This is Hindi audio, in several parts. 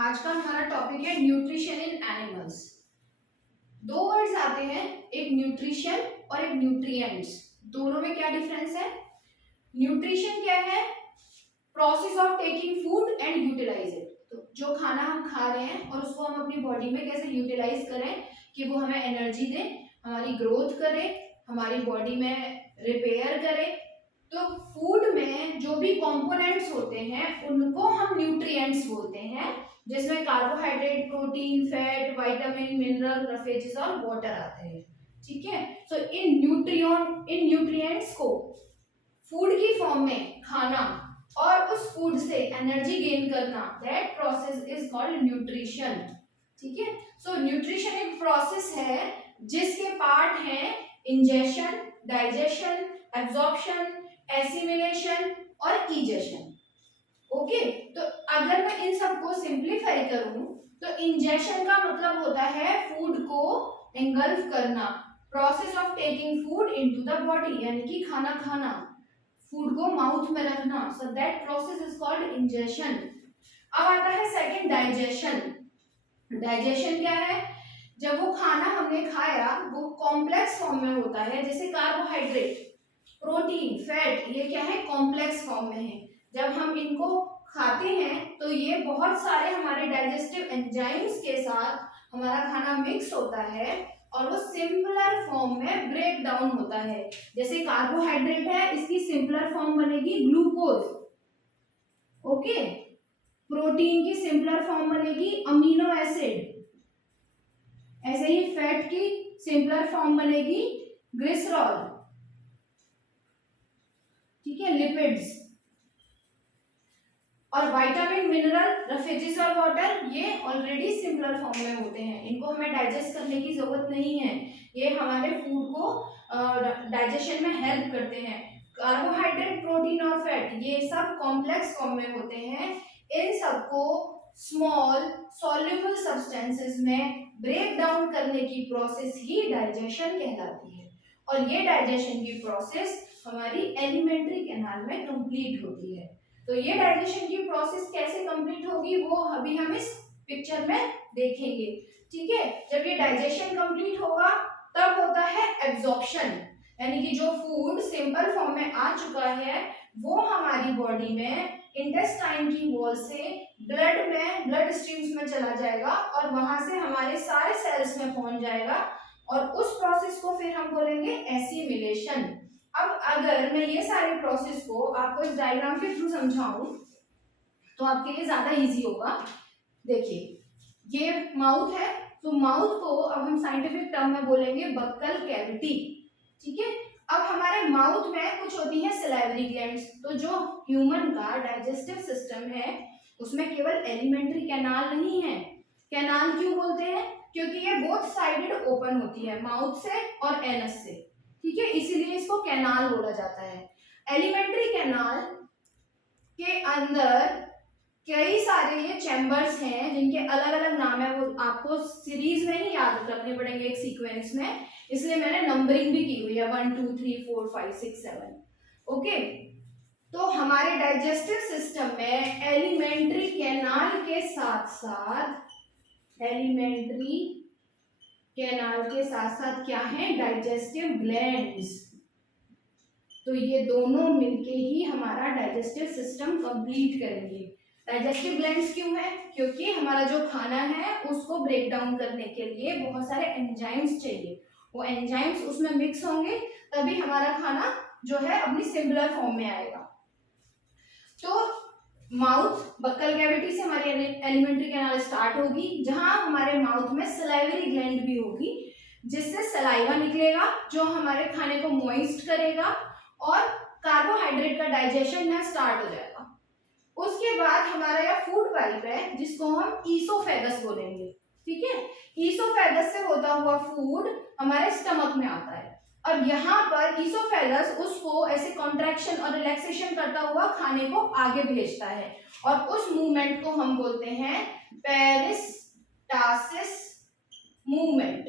आज का हमारा टॉपिक है न्यूट्रिशन इन एनिमल्स। दो वर्ड्स आते हैं, एक न्यूट्रिशन और एक न्यूट्रिएंट्स। दोनों में क्या डिफरेंस है? न्यूट्रिशन क्या है? Process of taking food and utilize it. तो जो खाना हम खा रहे हैं और उसको हम अपनी बॉडी में कैसे यूटिलाइज करें कि वो हमें एनर्जी दे, हमारी ग्रोथ करे, हमारी बॉडी में रिपेयर करे। तो फूड में जो भी कंपोनेंट्स होते हैं उनको हम न्यूट्रिएंट्स बोलते हैं, जिसमें carbohydrate, protein, fat, vitamin, mineral, roughages और वाटर आते हैं। ठीक है। सो इन न्यूट्रिएंट्स को फूड की फॉर्म में खाना और उस फूड से एनर्जी गेन करना, that process is called nutrition. ठीक है। सो न्यूट्रिशन एक प्रोसेस है जिसके पार्ट हैं इंजेशन, डाइजेशन, एब्जॉर्प्शन, एसिमिलेशन और इजेशन। ओके। तो अगर मैं इन सबको सिंप्लीफाई करूं तो इंजेशन का मतलब होता है फूड को एंगल्फ करना, process of taking food into the body, यानी कि खाना खाना, फूड को माउथ में रखना। So that process is called ingestion. अब आता है सेकंड, डाइजेशन। डाइजेशन क्या है? जब वो खाना हमने खाया वो कॉम्प्लेक्स फॉर्म में होता है, जैसे कार्बोहाइड्रेट, प्रोटीन, फैट, ये क्या है? कॉम्प्लेक्स फॉर्म में है। जब हम इनको खाते हैं तो ये बहुत सारे हमारे डाइजेस्टिव एंजाइम्स के साथ हमारा खाना मिक्स होता है और वो सिंपलर फॉर्म में ब्रेक डाउन होता है। जैसे कार्बोहाइड्रेट है, इसकी सिंपलर फॉर्म बनेगी ग्लूकोज। ओके। प्रोटीन की सिंपलर फॉर्म बनेगी अमीनो एसिड। ऐसे ही फैट की सिंपलर फॉर्म बनेगी ग्लिसरॉल। ठीक है, लिपिड्स। और विटामिन, मिनरल, रफेजेस और वाटर ये ऑलरेडी सिंपलर फॉर्म में होते हैं, इनको हमें डाइजेस्ट करने की जरूरत नहीं है। ये हमारे फूड को डाइजेशन में हेल्प करते हैं। कार्बोहाइड्रेट, प्रोटीन और फैट ये सब कॉम्प्लेक्स फॉर्म में होते हैं। इन सबको स्मॉल सॉल्युबल सब्सटेंसेस में ब्रेक डाउन करने की प्रोसेस ही डाइजेशन कहलाती है। और ये डाइजेशन की प्रोसेस हमारी एलिमेंट्री कैनाल में कंप्लीट होती है। तो ये डाइजेशन की प्रोसेस कैसे कंप्लीट होगी वो अभी हम इस पिक्चर में देखेंगे। ठीक है। जब ये डाइजेशन कंप्लीट होगा तब होता है एब्जॉर्प्शन, यानी कि जो फूड सिंपल फॉर्म में आ चुका है वो हमारी बॉडी में इंटेस्टाइन की वॉल से ब्लड स्ट्रीम्स में चला जाएगा और वहां से हमारे सारे सेल्स में पहुंच जाएगा और उस प्रोसेस को फिर हम बोलेंगे एसिमिलेशन। अब अगर मैं ये सारी प्रोसेस को आपको इस डायग्राम के थ्रू समझाऊं तो आपके लिए ज्यादा इजी होगा। देखिए ये माउथ है, तो माउथ को अब हम साइंटिफिक टर्म में बोलेंगे बक्कल कैविटी। ठीक है। अब हमारे माउथ में कुछ होती है सलाइवरी ग्लैंड्स। तो जो ह्यूमन का डाइजेस्टिव सिस्टम है उसमें केवल एलिमेंट्री कैनाल नहीं है। कैनाल क्यों बोलते हैं? क्योंकि ये बोथ साइडेड ओपन होती है, माउथ से और एनस से। ठीक है, इसीलिए इसको कैनाल बोला जाता है। एलिमेंट्री कैनाल के अंदर कई सारे ये चैम्बर्स हैं जिनके अलग अलग नाम है, वो आपको सीरीज में ही याद रखने पड़ेंगे एक सीक्वेंस में, इसलिए मैंने नंबरिंग भी की हुई है 1 2 3 4 5 6 7। ओके। तो हमारे डाइजेस्टिव सिस्टम में एलिमेंट्री कैनाल के साथ साथ क्या है? Digestive glands. तो ये दोनों मिलके ही हमारा डाइजेस्टिव सिस्टम कंप्लीट करेंगे। डाइजेस्टिव ग्लैंड्स क्यों है? क्योंकि हमारा जो खाना है उसको ब्रेक डाउन करने के लिए बहुत सारे एंजाइम्स चाहिए। वो एंजाइम्स उसमें मिक्स होंगे तभी हमारा खाना जो है अपनी सिंपलर फॉर्म में आएगा। तो माउथ बक्कल कैविटी से हमारी एलिमेंट्री कैनाल स्टार्ट होगी, जहां हमारे माउथ में सलाइवरी ग्लैंड भी होगी जिससे सलाइवा निकलेगा जो हमारे खाने को मॉइस्ट करेगा और कार्बोहाइड्रेट का डाइजेशन यहाँ स्टार्ट हो जाएगा। उसके बाद हमारा यह फूड पाइप है जिसको हम ईसोफेगस बोलेंगे। ठीक है। ईसोफेगस से होता हुआ फूड हमारे स्टमक में आता है। अब यहाँ पर ईसोफेगस उसको ऐसे कॉन्ट्रैक्शन और रिलैक्सेशन करता हुआ खाने को आगे भेजता है और उस मूवमेंट को हम बोलते हैं पेरिस्टासिस मूवमेंट,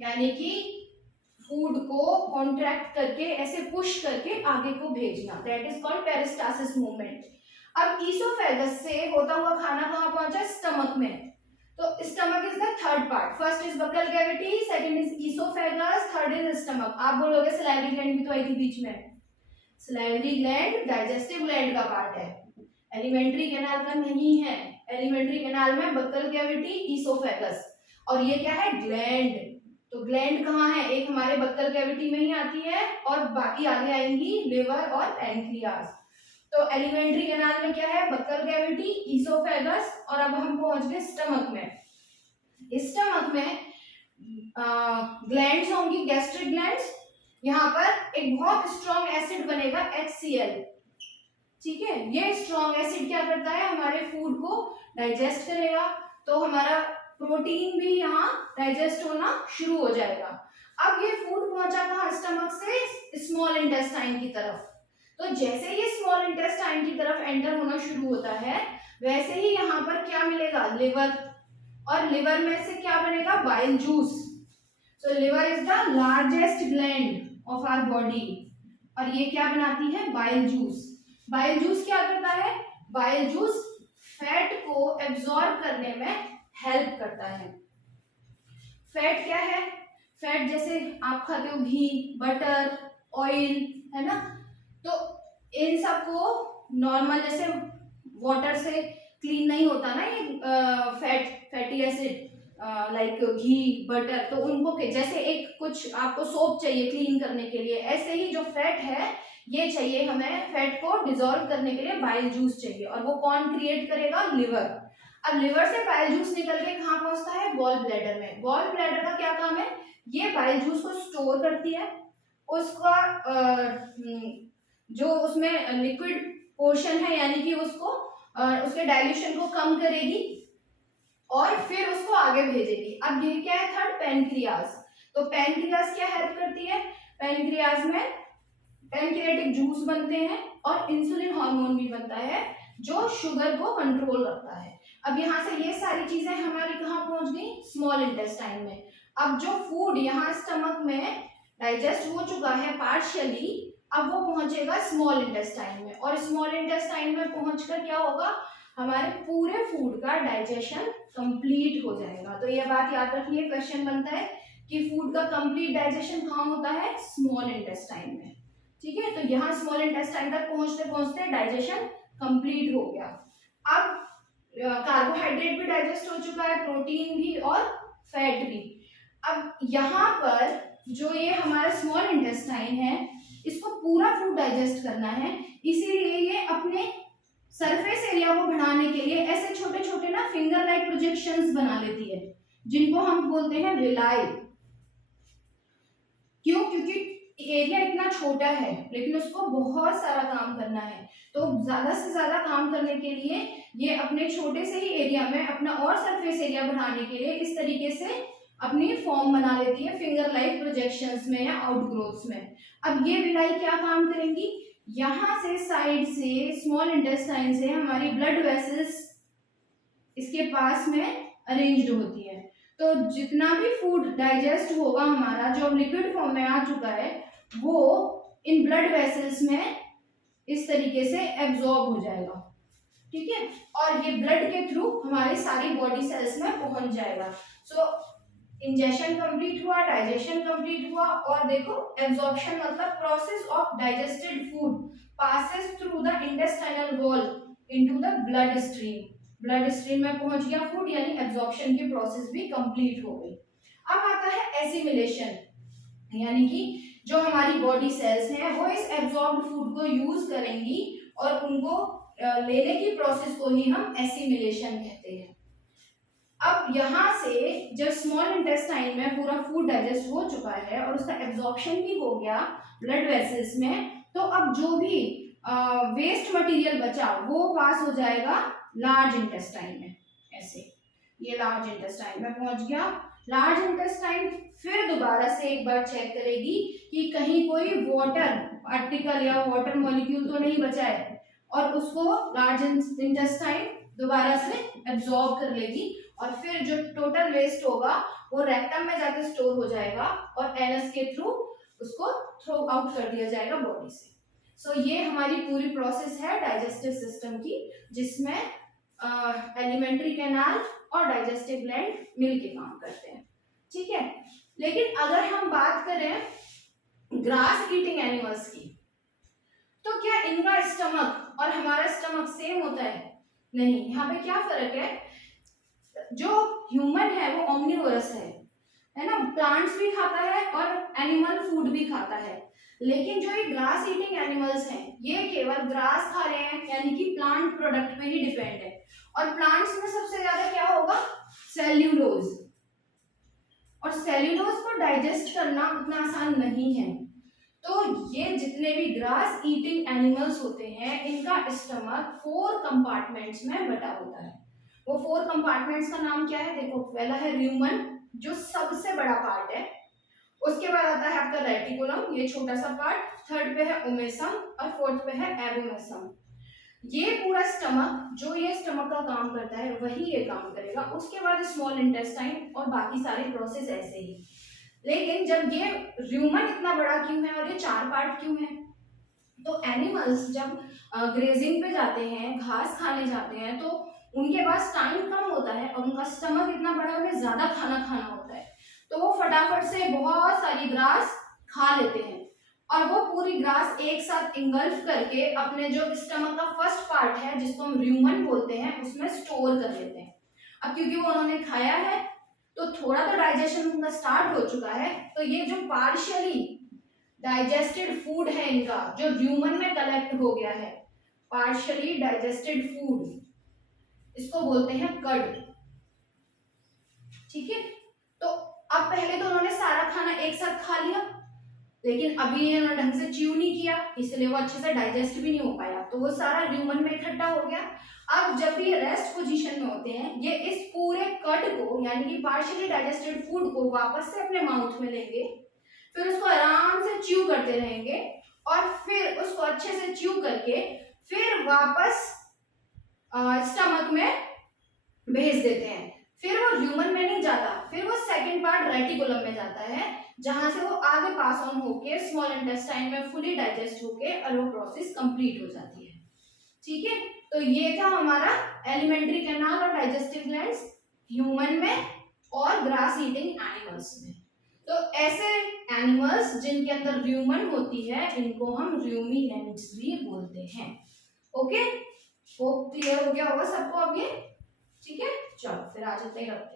यानी कि फूड को कॉन्ट्रैक्ट करके ऐसे पुश करके आगे को भेजना, दैट इज कॉल्ड पेरिस्टासिस मूवमेंट। अब ईसोफेगस से होता हुआ खाना कहाँ पहुंचा? स्टमक में। तो stomach is the third part, first is buccal cavity, second is oesophagus, third is stomach. आप बोलोगे सलाइवरी ग्लैंड भी तो आई थी बीच में। सलाइवरी ग्लैंड डाइजेस्टिव ग्लैंड का पार्ट है, एलिमेंट्री कैनाल का नहीं है। एलिमेंट्री कैनाल में बकल कैविटी, ईसोफेगस, और ये क्या है? ग्लैंड। तो ग्लैंड कहाँ है? एक हमारे बक्कल कैविटी में ही आती है और बाकी आगे आएंगी लिवर और पैनक्रियाज। तो एलिमेंट्री कैनाल में क्या है? बक्कल कैविटी, ईसोफेगस, और अब हम पहुंच गए स्टमक में। स्टमक में ग्लैंड्स होंगी, गैस्ट्रिक ग्लैंड्स। यहाँ पर एक बहुत स्ट्रॉन्ग एसिड बनेगा HCl, ठीक है। ये स्ट्रॉन्ग एसिड क्या करता है? हमारे फूड को डाइजेस्ट करेगा, तो हमारा प्रोटीन भी यहाँ डाइजेस्ट होना शुरू हो जाएगा। अब ये फूड पहुंचा कहाँ? स्टमक से स्मॉल इंटेस्टाइन की तरफ। तो जैसे ये स्मॉल इंटेस्टाइन की तरफ एंटर होना शुरू होता है, वैसे ही यहाँ पर क्या मिलेगा? लिवर, और लिवर में से क्या बनेगा? Bile juice. So liver is the largest gland of our body, और ये क्या बनाती है? Bile juice. बाइल जूस क्या करता है? बाइल जूस फैट को एब्जॉर्ब करने में हेल्प करता है। फैट क्या है? फैट जैसे आप खाते हो घी, बटर, ऑयल, है ना, तो इन सबको नॉर्मल जैसे वाटर से क्लीन नहीं होता ना ये फैटी एसिड लाइक घी, बटर, तो उनको जैसे एक कुछ आपको सोप चाहिए क्लीन करने के लिए, ऐसे ही जो फैट है ये चाहिए हमें, फैट को डिसॉल्व करने के लिए बाइल जूस चाहिए, और वो कौन क्रिएट करेगा? लिवर। अब लिवर से बाइल जूस निकल के कहाँ पहुंचता है? गॉल ब्लैडर में। गॉल ब्लैडर का क्या काम है? ये बाइल जूस को स्टोर करती है, उसका जो उसमें लिक्विड पोर्शन है यानी कि उसको उसके डाइल्यूशन को कम करेगी और फिर उसको आगे भेजेगी। अब ये क्या है? Third, pancreas. तो पैनक्रियाज क्या हेल्प करती है? पैनक्रियाज में पैनक्रियाटिक जूस बनते हैं और इंसुलिन हार्मोन भी बनता है जो शुगर को कंट्रोल रखता है। अब यहाँ से ये सारी चीजें हमारी कहाँ पहुंच गई? स्मॉल इंटेस्टाइन में। अब जो फूड यहाँ स्टमक में डाइजेस्ट हो चुका है पार्शियली, अब वो पहुंचेगा स्मॉल इंटेस्टाइन में, और स्मॉल इंटेस्टाइन में पहुंचकर क्या होगा? हमारे पूरे फूड का डाइजेशन कंप्लीट हो जाएगा। तो ये बात याद रखिए, क्वेश्चन बनता है कि फूड का कंप्लीट डाइजेशन कहाँ होता है? स्मॉल इंटेस्टाइन में, ठीक है। तो यहाँ स्मॉल इंटेस्टाइन तक पहुंचते पहुंचते डाइजेशन कंप्लीट हो गया। अब कार्बोहाइड्रेट भी डाइजेस्ट हो चुका है, प्रोटीन भी और फैट भी। अब यहाँ पर जो ये हमारा स्मॉल इंटेस्टाइन है, इसको पूरा फूड डाइजेस्ट करना है, इसीलिए ये अपने सरफेस एरिया को बढ़ाने के लिए ऐसे छोटे छोटे ना फिंगर लाइक प्रोजेक्शंस बना लेती है, जिनको हम बोलते हैं विलाई। क्यों? क्योंकि एरिया इतना छोटा है लेकिन उसको बहुत सारा काम करना है, तो ज्यादा से ज्यादा काम करने के लिए ये अपने छोटे से ही एरिया में अपना और सरफेस एरिया बढ़ाने के लिए इस तरीके से अपनी फॉर्म बना लेती है फिंगर लाइक प्रोजेक्शंस में या आउटग्रोथ्स में। अब ये विलाई क्या काम करेंगी? यहाँ से साइड से स्मॉल इंटेस्टाइन से हमारी ब्लड वेसल्स इसके पास में अरेंज्ड होती है, तो जितना भी फूड डाइजेस्ट होगा हमारा, जो लिक्विड फॉर्म में आ चुका है, वो इन ब्लड वेसल्स में इस तरीके से एब्जॉर्ब हो जाएगा, ठीक है, और ये ब्लड के थ्रू हमारे सारी बॉडी सेल्स में पहुंच जाएगा। सो इंजेशन कंप्लीट हुआ, डाइजेशन कंप्लीट हुआ, और देखो एब्जॉर्प्शन मतलब process of digested food passes through the intestinal wall into the blood stream. Blood stream में पहुंच गया फूड, यानी एब्जॉर्प्शन की प्रोसेस भी कंप्लीट हो गई। अब आता है एसिमिलेशन, यानी कि जो हमारी बॉडी सेल्स हैं वो इस एब्जॉर्ब्ड फूड को यूज करेंगी और उनको लेने की प्रोसेस को ही हम एसिमिलेशन कहते हैं। अब यहाँ से जब स्मॉल इंटेस्टाइन में पूरा फूड डाइजेस्ट हो चुका है और उसका एब्जॉर्प्शन भी हो गया ब्लड वेसल्स में, तो अब जो भी वेस्ट मटेरियल बचा वो पास हो जाएगा लार्ज इंटेस्टाइन में। ऐसे ये लार्ज इंटेस्टाइन में पहुंच गया। लार्ज इंटेस्टाइन फिर दोबारा से एक बार चेक करेगी कि कहीं कोई वाटर पार्टिकल या वाटर मॉलिक्यूल तो नहीं बचा है, और उसको लार्ज इंटेस्टाइन दोबारा से एब्जॉर्ब कर लेगी, और फिर जो टोटल वेस्ट होगा वो रेक्टम में जाके स्टोर हो जाएगा और एनस के थ्रू उसको थ्रो आउट कर दिया जाएगा बॉडी से। सो ये हमारी पूरी प्रोसेस है डाइजेस्टिव सिस्टम की, जिसमें एलिमेंट्री कैनाल और डाइजेस्टिव ग्लैंड मिलके काम करते हैं, ठीक है। लेकिन अगर हम बात करें ग्रास ईटिंग एनिमल्स की, तो क्या इनका स्टमक और हमारा स्टमक सेम होता है? नहीं, यहाँ पे क्या फर्क है, जो ह्यूमन है वो ओमनिवोरस है ना, प्लांट्स भी खाता है और एनिमल फूड भी खाता है। लेकिन जो ये ग्रास ईटिंग एनिमल्स हैं, ये केवल ग्रास खा रहे हैं, यानी कि प्लांट प्रोडक्ट पे ही डिपेंड है। और प्लांट्स में सबसे ज्यादा क्या होगा? सेल्यूलोज। और सेल्यूलोज को डाइजेस्ट करना उतना आसान नहीं है। तो ये जितने भी ग्रास ईटिंग एनिमल्स होते हैं, इनका स्टमक 4 कंपार्टमेंट्स में बटा होता है। वो 4 कंपार्टमेंट्स का नाम क्या है? देखो, पहला है र्यूमन, जो सबसे बड़ा पार्ट है। उसके बाद आता है आपका रेटिकुलम, ये छोटा सा पार्ट। थर्ड पे है ओमेसम और फोर्थ पे है एबोमेसम। ये पूरा स्टमक, जो ये स्टमक का काम करता है वही ये काम करेगा। उसके बाद स्मॉल इंटेस्टाइन और बाकी सारे प्रोसेस ऐसे ही। लेकिन जब ये र्यूमन इतना बड़ा क्यों है और ये 4 पार्ट क्यों है? तो एनिमल्स जब ग्रेजिंग पे जाते हैं, घास खाने जाते हैं, तो उनके पास टाइम कम होता है और उनका स्टमक इतना बड़ा, उन्हें ज्यादा खाना खाना होता है, तो वो फटाफट से बहुत सारी ग्रास खा लेते हैं और वो पूरी ग्रास एक साथ इंगल्फ करके अपने जो स्टमक का फर्स्ट पार्ट है, जिसको हम र्यूमन बोलते हैं, उसमें स्टोर कर लेते हैं। अब क्योंकि वो उन्होंने खाया है तो थोड़ा तो डाइजेशन उनका स्टार्ट हो चुका है, तो ये जो पार्शियली डाइजेस्टेड फूड है इनका, जो ह्यूमन में कलेक्ट हो गया है, पार्शियली डाइजेस्टेड फूड, इसको बोलते हैं कड, ठीक है। तो अब पहले तो उन्होंने सारा खाना एक साथ खा लिया, लेकिन अभी इन्होंने ढंग से च्यू नहीं किया, इसलिए वो अच्छे से डाइजेस्ट भी नहीं हो पाया, तो वो सारा ह्यूमन में इकट्ठा हो गया। अब जब भी रेस्ट पोजीशन में होते हैं, ये इस पूरे कड को, यानी कि पार्शियली डाइजेस्टेड फूड को वापस से अपने माउथ में लेंगे, फिर उसको आराम से च्यू करते रहेंगे और फिर उसको अच्छे से च्यू करके फिर वापस स्टमक में भेज देते हैं। फिर वो ह्यूमन में नहीं जाता, फिर वो सेकंड पार्ट रेटिकुलम में जाता है, जहां से वो आगे पास ऑन होके स्मॉल इंटेस्टाइन में फुली डाइजेस्ट होके और वो प्रोसेस कंप्लीट हो जाती है, ठीक है। तो ये था हमारा एलिमेंट्री कैनाल और डाइजेस्टिव ग्लैंड्स ह्यूमन में और ग्रास ईटिंग एनिमल्स में। तो ऐसे एनिमल्स जिनके अंदर र्यूमन होती है, इनको हम र्यूमिनेंट्स भी बोलते हैं। ओके, वो क्लियर हो गया होगा सबको अब ये, ठीक है। चलो फिर आज इतना ही रखते हैं।